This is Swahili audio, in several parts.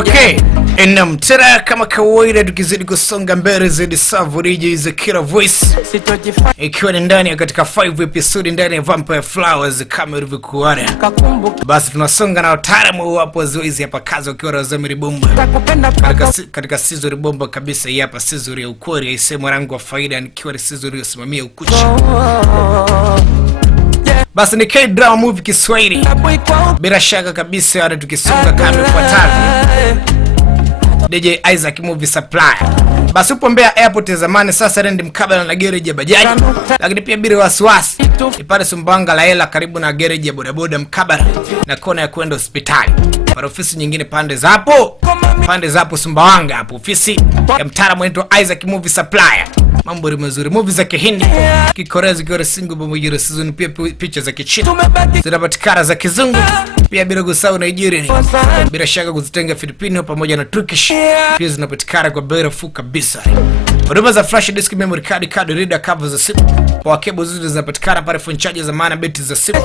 Okay, mtera kama kawaida tukizidi kusonga mbele zaidi Savu DJ za Killer Voice. Ikiwa ni ndani ya katika 5 episode ndani ya Vampire Flowers kama ilivyokuana. Basi tunasonga na utaalamu hapo zoezi hapa kazi ukiwa na Zamiri Bomba. Katika season bomba kabisa hii hapa season ya ukweli isema rangu wa faida nikiwa ni season ya simamia ukuchi. Basi ni K-drama movie Kiswahili. Bila shaka kabisa hata tukisonga kama ifuatavyo. DJ Isaac Movie Supplier. Basi upo Mbeya Airport ya zamani sasa rendi mkabala na garage ya bajaji. Lakini pia bila wasiwasi ipale Sumbawanga la hela karibu na garage ya bodaboda mkabala na kona ya kwenda hospitali. Para ofisi nyingine pande zapo Sumbawanga hapo ofisi ya mtaalamu wetu Isaac Movie Supplier. Mambo mazuri, movie za Kihindi, Kikorea zikiwa single pamoja na season, pia picha za Kichina zinapatikana za Kizungu, pia bila kusahau Nigeria, bila shaka kuzitenga Filipino pamoja na Turkish pia zinapatikana kwa bei nafuu kabisa. Huduma za flash disk, memory card reader, cover za simu, kwa cable zote zinapatikana pale, phone charger za maana, beti za simu,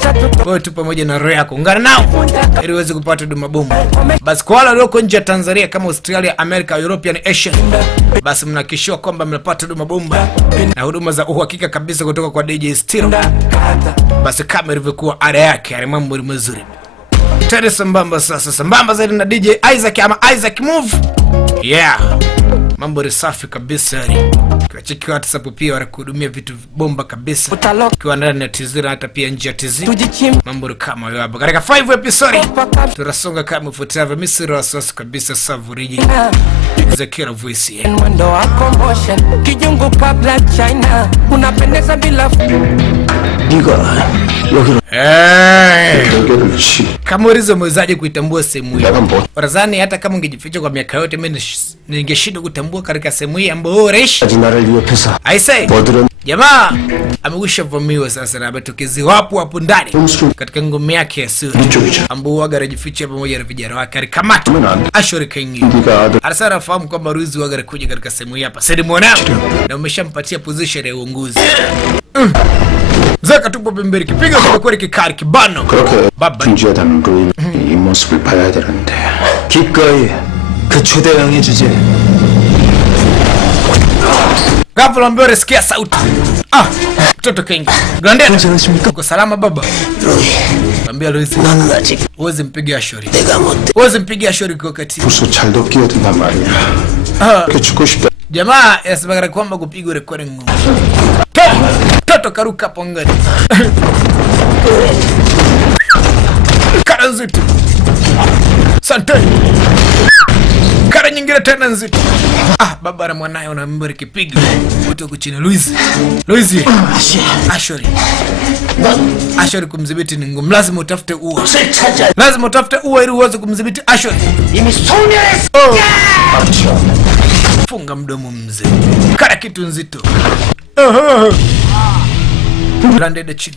wewe tu pamoja na roho yako. Ungana nao ili uweze kupata huduma bomba. Basi kwa wale walioko nje ya Tanzania kama Australia, America, European, Asia, basi mnahakikishiwa kwamba mnapata huduma bomba na huduma za uhakika kabisa kutoka kwa DJ Stilo. Basi kama ilivyokuwa ada yake, mambo ni mazuri. Tena sambamba sasa, sambamba zaidi na DJ Isaac ama Isaac Move. Yeah. Mambo ni safi kabisa kwa cheki watu sapo pia wanakuhudumia vitu bomba kabisa. Kwa ndani ya TZ hata pia nje ya TZ. Mambo ni kama hayo hapa. Katika 5 episode tunasonga kama ifuatavyo. Misri wasiwasi kabisa Savu DJ za Killer Voice. Mwendo wako motion kijungu kabla China unapendeza bila kama urizo mwezaji kuitambua sehemu hii. Warazani hata kama ungejificha kwa miaka yote mimi ningeshinda kutambua katika sehemu hii ambayo unaishi. I say jamaa amegusha vamiwa sasa na ametokezi hapo ndani katika ngome yake ya siri ambao waga anajificha pamoja na vijana wake alikamata Ashori Kengi. Alasara fahamu kwamba Ruizi waga anakuja katika sehemu hii hapa. Sasa mwanao na umeshampatia position ya uongozi. Zaka tupo pembeni kipiga kwa kweli kikari kibano baba 중지하다는 루인 이 모습을 봐야 되는데 기꺼이 그 초대형의 주제 ghafla mbele sikia sauti mtoto Kengi Grande uko salama baba ambia Luis uweze mpiga Ashori kwa wakati 벌써 잘 덮기어든단 말이야 그 죽고 싶다 jamaa yasemekana kwamba kupigwa rekodi ngumu. Toto karuka pongani. Kara nzito. Sante. Kara nyingine tena nzito. Baba na mwanae wanaambia kipigo kutoka chini Luis. Ashori kumdhibiti ni ngumu. Lazima utafute ua ili uweze kumdhibiti Ashori. Funga mdomo mzee. Kara kitu nzito. Grandeda chini.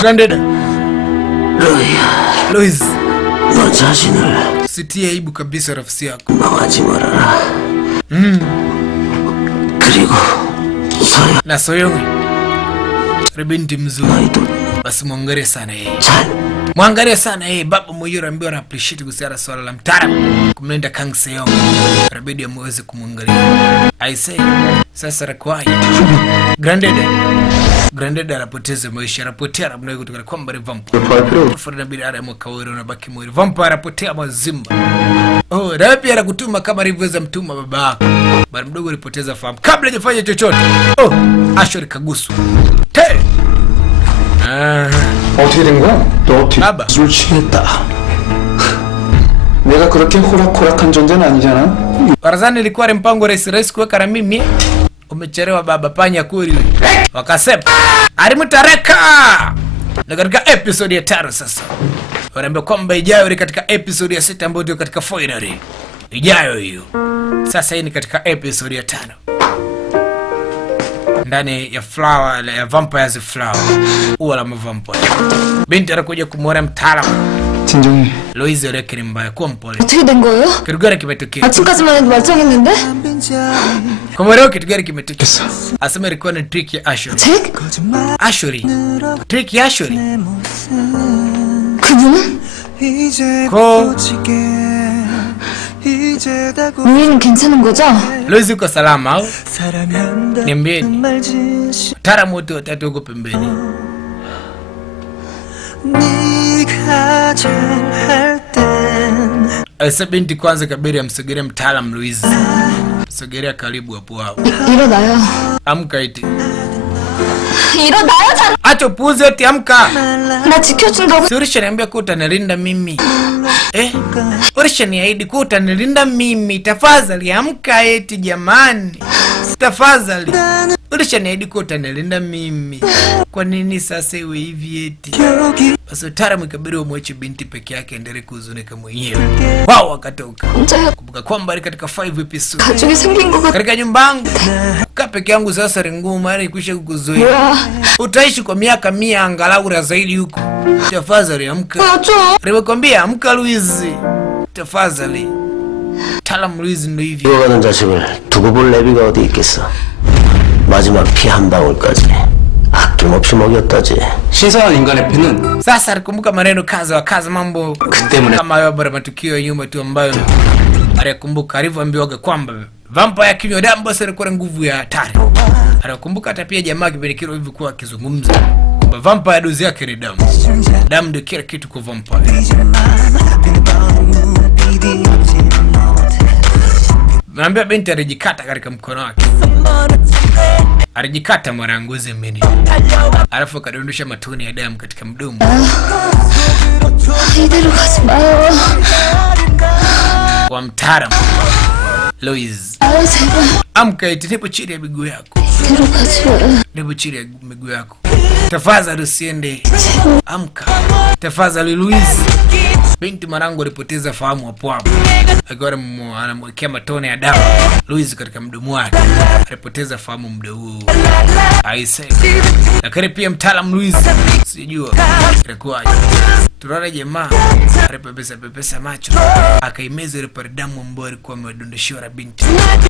Grandeda. Luis. 너 자신을 sitia aibu kabisa rafisi yako. 망하지 말아라. 그리고 Na Soyongi. Binti mzuri. Basi muangalie sana yeye. Baba Moyora ambaye ana appreciate kuhusiana swala la mtaalamu kumlenda Kang Seong. Rabidi ameweze kumwangalia. I say sasa rakwai. Grandeda anapoteza maisha, anapotea na mnayo kutoka kwamba ni vampire. Tofauti na bila mwaka wao unabaki mwili. Vampire anapotea mazimba. Na pia anakutuma kama alivyoweza mtuma baba yako. Bwana mdogo alipoteza fahamu kabla hajafanya chochote. Ashori kaguswa. 어떻게 된 거야? 너 술 취했다. 내가 그렇게 호락호락한 존재는 아니잖아. Warazani ilikuwa mpango rais kuweka na mimi. Umechelewa baba panya kuri. Wakasema alimutareka. Na katika episode ya 5 sasa wanaambia kwamba ijayo ni katika episode ya 6 ambayo ndio katika final. Ijayo hiyo. Sasa hii ni katika episode ya 5. Ndani ya Flower ya Vampires Flower. Ua la vampire. Binti anakuja kumwona mtaalamu. 진정해. Loizi yake ni mbaya kwa mpole. 어떻게 된 거예요? Kitu gani kimetokea? 아침까지만 해도 말짱했는데? Kwa leo kitu gani kimetokea? Asema ilikuwa ni trick ya Ashori. 책? Ashori. Trick ya Ashori. 그분은? Ko 우리는 괜찮은 거죠? Luiz uko salama au? Niambieni. Wataalamu wote watatu huko pembeni. Asa binti kwanza kabiri amsogelea mtaalamu Luiz. Sogelea karibu hapo hapo. 일어나요. Amka iti. 일어나요, 잘. Acha upuuzi eti amka. 나 지켜준다고. Si ulishaniambia kuwa utanilinda mimi. Ulishaniahidi kuwa utanilinda mimi. Tafadhali amka eti jamani. Tafadhali. Ulishaniahidi kuwa utanilinda mimi. Kwa nini sasa iwe hivi eti? Basi Tara mkabiri umwache binti peke yake endelee kuhuzunika mwenyewe. Wao wakatoka. Kumbuka kwamba katika 5 episode 가족이 생긴 거 같아. katika nyumba yangu kaa peke yangu sasa ni ngumu, maana ikwisha kukuzoea. Utaishi kwa miaka 100 angalau na zaidi huko. Tafadhali amka. Nimekwambia amka Luiz. Tafadhali. Talam Luiz ndio hivi. 죽어가는 자식을 두고 볼 내비가 어디 있겠어. 마지막 피 한 방울까지 아낌없이 먹였다지. 신선한 인간의 피는 Sasa alikumbuka maneno kaza wa kaza mambo 때문에 kama hayo bara matukio ya nyuma tu ambayo alikumbuka alivyoambiwaga kwamba vampire kinywa damu basi alikuwa na nguvu ya hatari. Alikumbuka hata pia jamaa kipindi kile hivi kuwa akizungumza kwamba vampire dozi yake ni damu. Damu ndio kila kitu kwa vampire. Naambia binti alijikata katika mkono wake. Alijikata mara ngozi mimi. Alafu akadondosha matone ya damu katika mdomo. 이대로 가지 마요. Kwa mtaalamu Luiz. 아유, 제발. Amka eti nipo chini ya miguu yako. 이대로 가지 마요. Nipo chini ya miguu yako. Tafadhali usiende. Amka. Tafadhali Luiz. Binti Marango alipoteza fahamu hapo hapo. Akiwa anamwekea matone ya damu Luiz katika mdomo wake. Alipoteza fahamu muda huo. Aise. Lakini pia mtaalamu Luiz sijua ilikuwaje. Tunaona jamaa alipepesa macho akaimeza ile pale damu ambayo alikuwa amedondoshewa binti.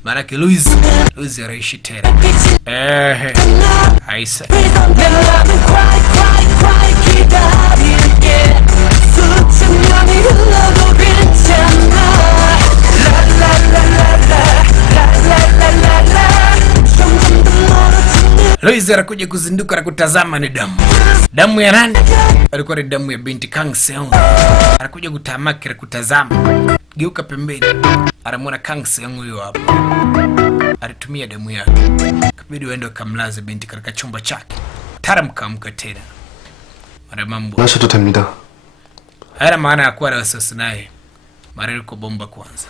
Maana yake Luiz anaishi tena. Aise. Luiz anakuja kuzinduka na kutazama ni damu. Damu ya nani? Alikuwa ni damu ya binti Kang Seung. Anakuja kutamaki na kutazama. Geuka pembeni. Anamwona Kang Seung huyo hapo. Alitumia damu yake. Kabidi waende wakamlaze binti katika chumba chake. Tara mkaamka tena. Mara mambo. 마셔도 됩니다. Haya maana ya kuwa na wasiwasi naye. Mara yuko bomba kwanza.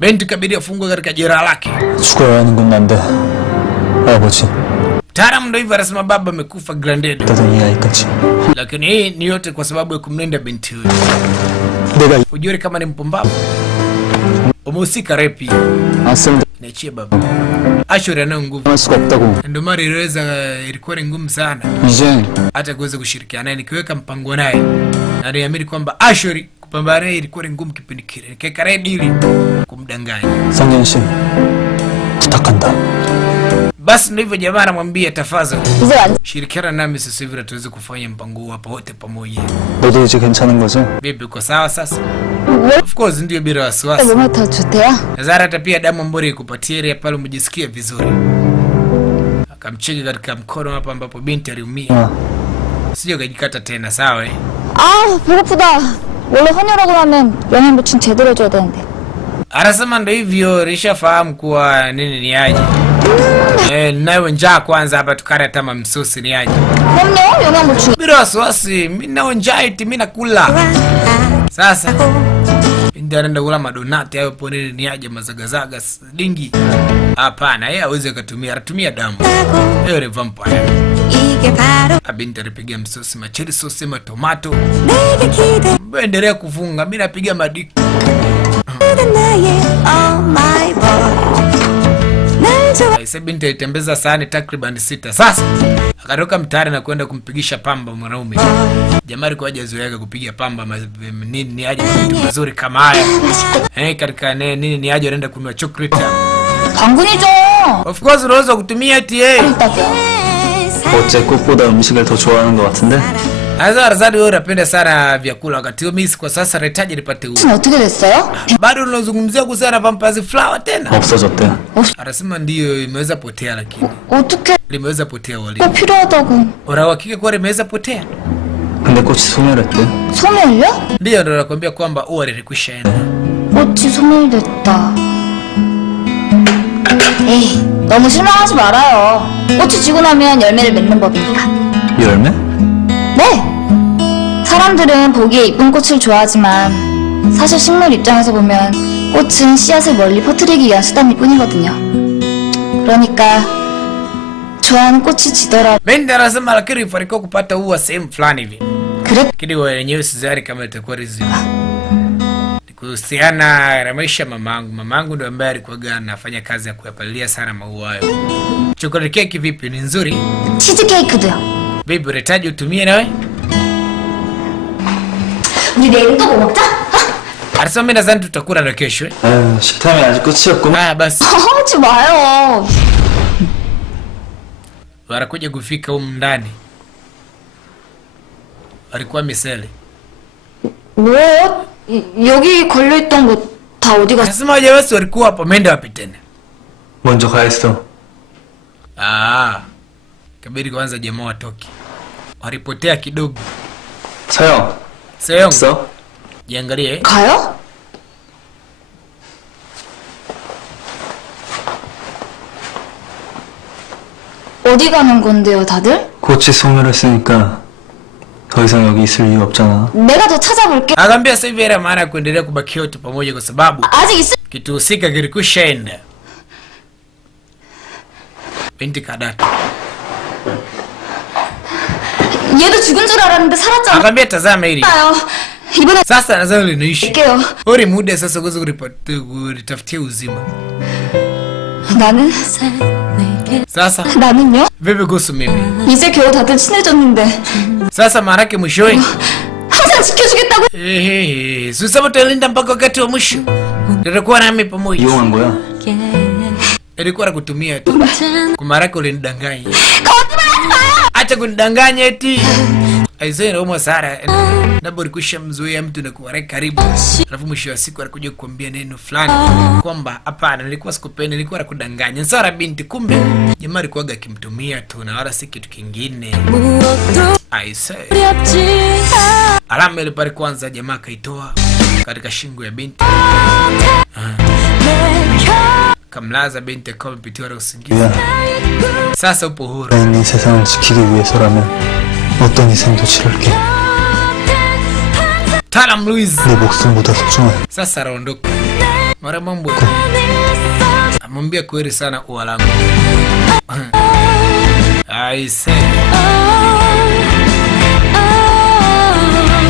Binti kabidi afungwe katika jeraha lake. 죽어야 하는 건 난데 아버지 Taram ndo hivyo anasema baba amekufa Grandedo. 나도 이 아이까지 Lakini hii ni yote kwa sababu ya kumlinda binti huyo. 내가 Ujue kama ni mpumbavu. Umehusika repi. 안쓰면 Niachie baba. Ashuri ana nguvu. 할 수가 없다고. Ndio maana ilikuwa ni ngumu sana 이제 hata kuweza kushirikiana naye, nikiweka mpango naye. Na niamini kwamba Ashuri kupambana naye ilikuwa ni ngumu kipindi kile. Nikaweka naye dili kumdanganya. 성현 씨 부탁한다. Basi ndio hivyo jamaa anamwambia tafadhali 이제 안. shirikiana nami sasa hivi tuweze kufanya mpango huu hapa wote pamoja. 너도 이제 괜찮은 거지? Bibi uko sawa sasa? 왜? Of course ndio bila wasiwasi. 몸에 더 좋대요? Nazara hata pia damu ambayo ikupatia ile pale umejisikia vizuri. Akamcheki katika mkono hapa ambapo binti aliumia. Sije kujikata tena, sawa eh? 아, 배고프다. 원래 헌혈하고 나면 영양 보충 제대로 해줘야 되는데. Anasema ndio hivyo, nishafahamu kuwa nini ni aje. Nayo njaa kwanza hapa tukare kama msosi ni aje. 그럼요, 영양 보충. Bila wasiwasi, mimi nao njaa eti mimi nakula. Sasa ndio anaenda kula madonati hayo po nini ni aje mazagazaga dingi. Hapana, yeye hawezi akatumia damu. Yeye ni vampire. Binti alipiga msosi macheri sosi ma tomato. Endelea kufunga, mimi napiga madiki. Aise binti alitembeza sahani takriban 6. Sasa akatoka mtaani na kwenda kumpigisha pamba mwanaume. Jamaa alikuwa hajazoea kupiga pamba nini ni aje vitu vizuri kama haya. Katika nini ni aje anaenda kununua chocolate. 당근이죠. Of course unaweza kutumia eti 딱이야. 어째 꽃보다 음식을 더 좋아하는 것 같은데? Sasa Arzadi wewe unapenda sana vyakula wakati huo mimi kwa sasa nahitaji nipate huo. 어떻게 됐어요? Bado unazungumzia kuhusiana na Pampers Flower tena? 없어졌대. Anasema ndiyo imeweza potea lakini. 어떻게 Limeweza potea wali. 꼭 필요하다고. Una uhakika kwa limeweza potea? 근데 꽃이 소멸했대. 소멸요? Ndiyo ndo nakwambia kwamba ua lilikwishaenda. 꽃이 소멸됐다. 에이, 너무 실망하지 말아요. 꽃이 지고 나면 열매를 맺는 법이니까. 열매? 네! 사람들은 보기에 이쁜 꽃을 좋아하지만 사실 식물 입장에서 보면 꽃은 씨앗을 멀리 퍼뜨리기 위한 수단일 뿐이거든요. 그러니까 좋아하는 꽃이 지더라도 Binti anasema lakini ilifanikiwa kupata ua sehemu fulani hivi. 그래 Lakini wenyewe sidhani kama itakuwa rizima. Kuhusiana na maisha mamangu. Mamangu ndo ambaye alikuwa anafanya kazi ya kuyapalilia sana maua hayo. Chocolate cake vipi ni nzuri? 치즈케이크도요. Vipi unahitaji utumie nawe? 우리 내일은 또 뭐 먹자? Anasema mimi nadhani tutakula na kesho. 아유, 식탐이 아직 끝이었구만. Ah basi. 하지 마요. Wanakuja kufika humu ndani. Walikuwa misele. 뭐예요? 여기 걸려있던 거 다 어디 갔어? Anasema waje basi walikuwa hapo menda wapi tena? 먼저 가 있어. Ah. Kabidi kwanza jamaa watoke. Walipotea kidogo. 서영, Seyong, 없어? jiangalie. 가요? 어디 가는 건데요, 다들? 꽃이 소멸했으니까 더 이상 여기 있을 이유 없잖아. 내가 더 찾아볼게. Akaambia sasa hivi era maana ya kuendelea kubaki wote pamoja kwa sababu 아직 있을 kitu husika kilikwishaenda. Binti kadata. 얘도 죽은 줄 알았는데 살았잖아. Akaambia tazama hili. 이번엔 Sasa nadhani linaishi. 할게요. Uri muda sasa kuweza kulitafutia uzima. 나는 Sasa 나는요? vipi kuhusu mimi? 이제 겨우 다들 친해졌는데 Sasa maanake mwishowe 항상 지켜주겠다고. susema utalinda mpaka wakati wa mwisho. Tutakuwa nami pamoja. 이용한 거야? Ilikuwa na kutumia tu. Kwa maanake ulinidanganya. Acha kunidanganya eti. Aisee naumwa Sara. Labda ulikwisha mzoea mtu na kuwa karibu. Alafu mwisho wa siku alikuja kukuambia neno fulani kwamba hapana nilikuwa sikupendi nilikuwa nakudanganya. Sara binti kumbe jamaa alikuwa akimtumia tu na wala si kitu kingine. Aisee. Alama ile pale kwanza jamaa kaitoa katika shingo ya binti. Kamlaza binti akawa amepitiwa na usingizi. Sasa upo huru. 나는 이 세상을 지키기 위해서라면 어떤 희생도 치를게. Talam Luis. 내 목숨보다 소중한. Sasa anaondoka. Mara mambo. Amwambia kweli sana ua langu. Aise.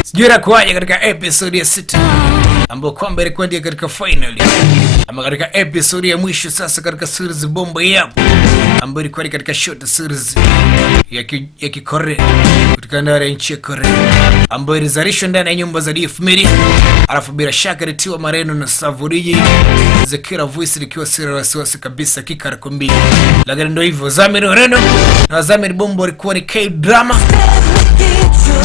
Sijui inakuwaje katika episode ya 6 ambayo kwamba ilikuwa ndio katika finali ama katika episode ya mwisho sasa katika series bomba yapo ambayo ilikuwa katika short series ya Kikorea kutoka ndani ya nchi ya Korea ambayo ilizalishwa ndani ya nyumba za DF Media, alafu bila shaka ilitiwa maneno na Savuriji Zekira voice likiwa sira wasiwasi kabisa kikarakombi. Lakini ndio hivyo Zamir Reno na Zamir Bombo ilikuwa ni K-drama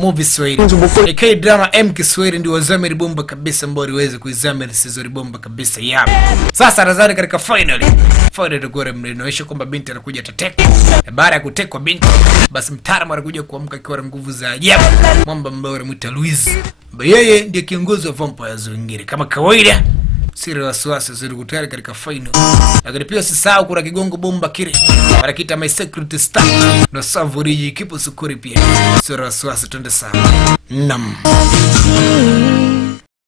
movie Swahili. Ni K-drama M Kiswahili ndio Zamir Bomba kabisa ambao aliweza kuizamiri season bomba kabisa yapo. Sasa nadhani katika finali ndio mnaonyesha kwamba binti anakuja tateka. Na baada ya kutekwa binti basi mtaalamu anakuja kuamka akiwa na nguvu za ajabu. Mwamba mbao anamuita Luis. Yeye ndiye kiongozi wa vampires wengine kama kawaida. Siri wasiwasi zilikutana katika final. Lakini pia usisahau kuna kigongo bomba kile. Wanakita my secret staff. Na Savuriji kipo sukuri pia. Siri wasiwasi twende sawa. Nam.